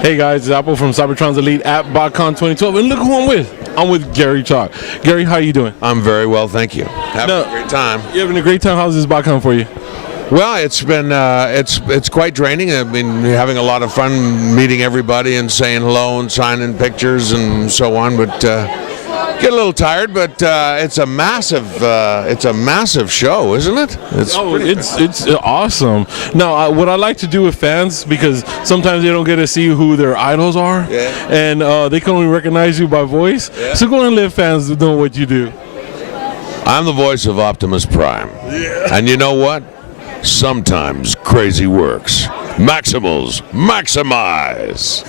Hey guys, it's Apple from Cybertron's Elite at Botcon 2012, and look who I'm with. I'm with Gary Chalk. Gary, how you doing? I'm very well, thank you. Having a great time. You having a great time? How's this Botcon for you? Well, it's been it's quite draining. I've been having a lot of fun meeting everybody and saying hello and signing pictures and so on. But get a little tired. But it's a massive show, isn't it? It's awesome. Now, what I like to do with fans, because sometimes they don't get to see who their idols are, and they can only recognize you by voice. Yeah. So go ahead and let fans know what you do. I'm the voice of Optimus Prime, and you know what? Sometimes crazy works. Maximals, maximize.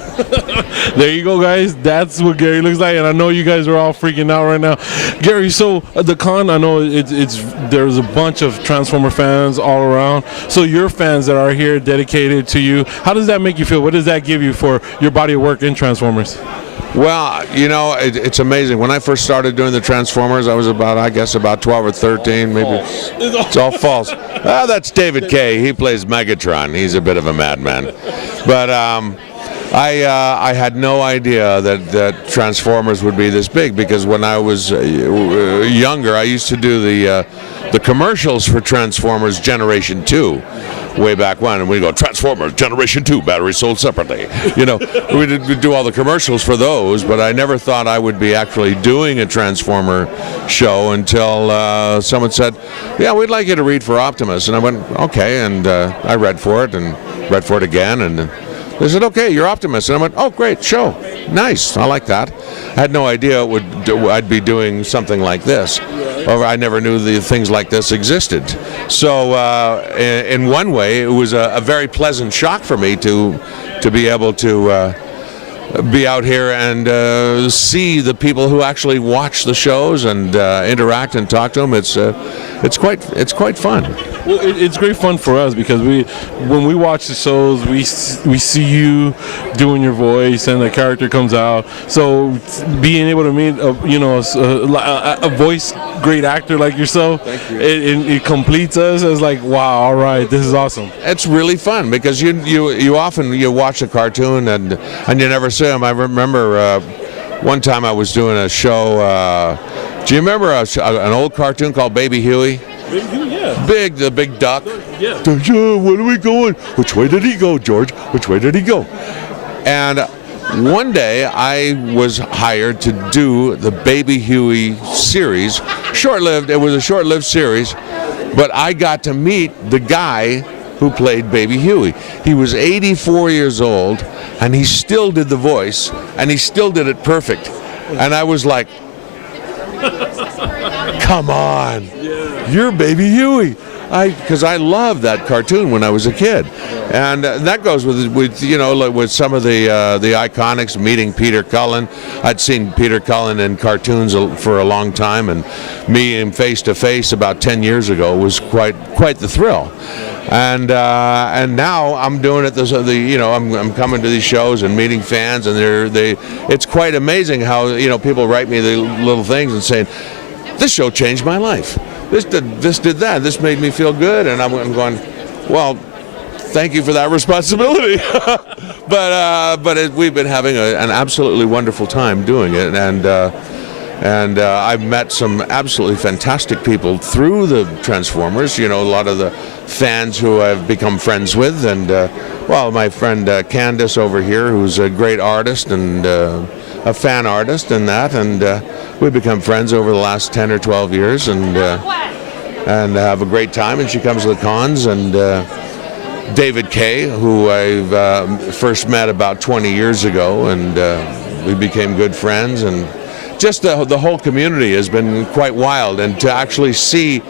There you go, guys. That's what Gary looks like, and I know you guys are all freaking out right now. Gary, so the con, I know there's a bunch of Transformer fans all around. So your fans that are here dedicated to you, how does that make you feel? What does that give you for your body of work in Transformers? Well, you know, it's amazing. When I first started doing the Transformers, I was about 12 or 13, maybe. It's all false. That's David Kay. He plays Megatron. He's a bit of a madman. But I had no idea that Transformers would be this big, because when I was younger, I used to do the commercials for Transformers Generation 2. Way back when, and we go, Transformers Generation 2, batteries sold separately. You know, we'd do all the commercials for those, but I never thought I would be actually doing a Transformer show until someone said, yeah, we'd like you to read for Optimus. And I went, okay, and I read for it, and read for it again, and they said, okay, you're Optimus. And I went, oh, great, show. Nice, I like that. I had no idea I'd be doing something like this. Or I never knew the things like this existed. So in one way, it was a very pleasant shock for me to be able to be out here and see the people who actually watch the shows and interact and talk to them. It's quite fun. Well, it's great fun for us, because when we watch the shows, we see you doing your voice and the character comes out. So being able to meet a voice great actor like yourself, it completes us as like, wow, all right, this is awesome. It's really fun, because you often watch a cartoon and you never see them. I remember one time I was doing a show. Do you remember an old cartoon called Baby Huey? Baby Huey, yeah. The big duck. Yeah. Where are we going? Which way did he go, George? Which way did he go? And one day I was hired to do the Baby Huey series. Short-lived. It was a short-lived series, but I got to meet the guy who played Baby Huey. He was 84 years old, and he still did the voice, and he still did it perfect. And I was like, come on, you're Baby Huey. Because I loved that cartoon when I was a kid, and that goes with some of the iconics. Meeting Peter Cullen, I'd seen Peter Cullen in cartoons for a long time, and meeting him face to face about 10 years ago was quite the thrill. And now I'm doing it. I'm coming to these shows and meeting fans, and it's quite amazing how people write me the little things and saying, this show changed my life. This did that. This made me feel good, and I'm going, well, thank you for that responsibility. but we've been having an absolutely wonderful time doing it, and I've met some absolutely fantastic people through the Transformers. A lot of the fans who I've become friends with, and my friend Candace over here, who's a great artist and a fan artist and we've become friends over the last 10 or 12 years, and have a great time. And she comes to the cons, and David Kay, who I've first met about 20 years ago, and we became good friends, and just the whole community has been quite wild. And to actually see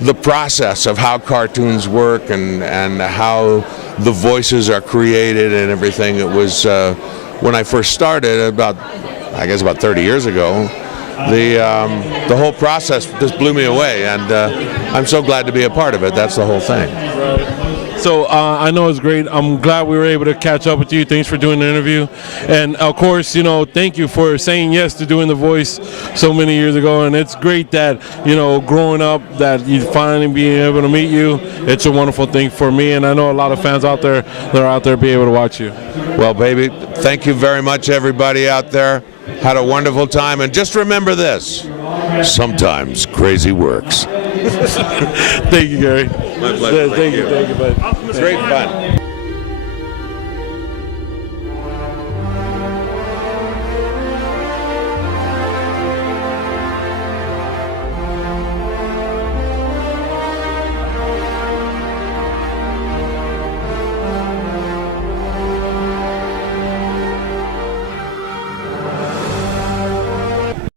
the process of how cartoons work and how the voices are created and everything, it was when I first started about 30 years ago. The whole process just blew me away, and I'm so glad to be a part of it. That's the whole thing. Right. So I know it's great. I'm glad we were able to catch up with you. Thanks for doing the interview. And of course, you know, thank you for saying yes to doing the voice so many years ago. And it's great that, you know, growing up, that you finally being able to meet you. It's a wonderful thing for me. And I know a lot of fans out there that are out there be able to watch you. Well, baby, thank you very much, everybody out there. Had a wonderful time. And just remember this, sometimes crazy works. Thank you, Gary. My pleasure. Thank you, bud. It's great fun.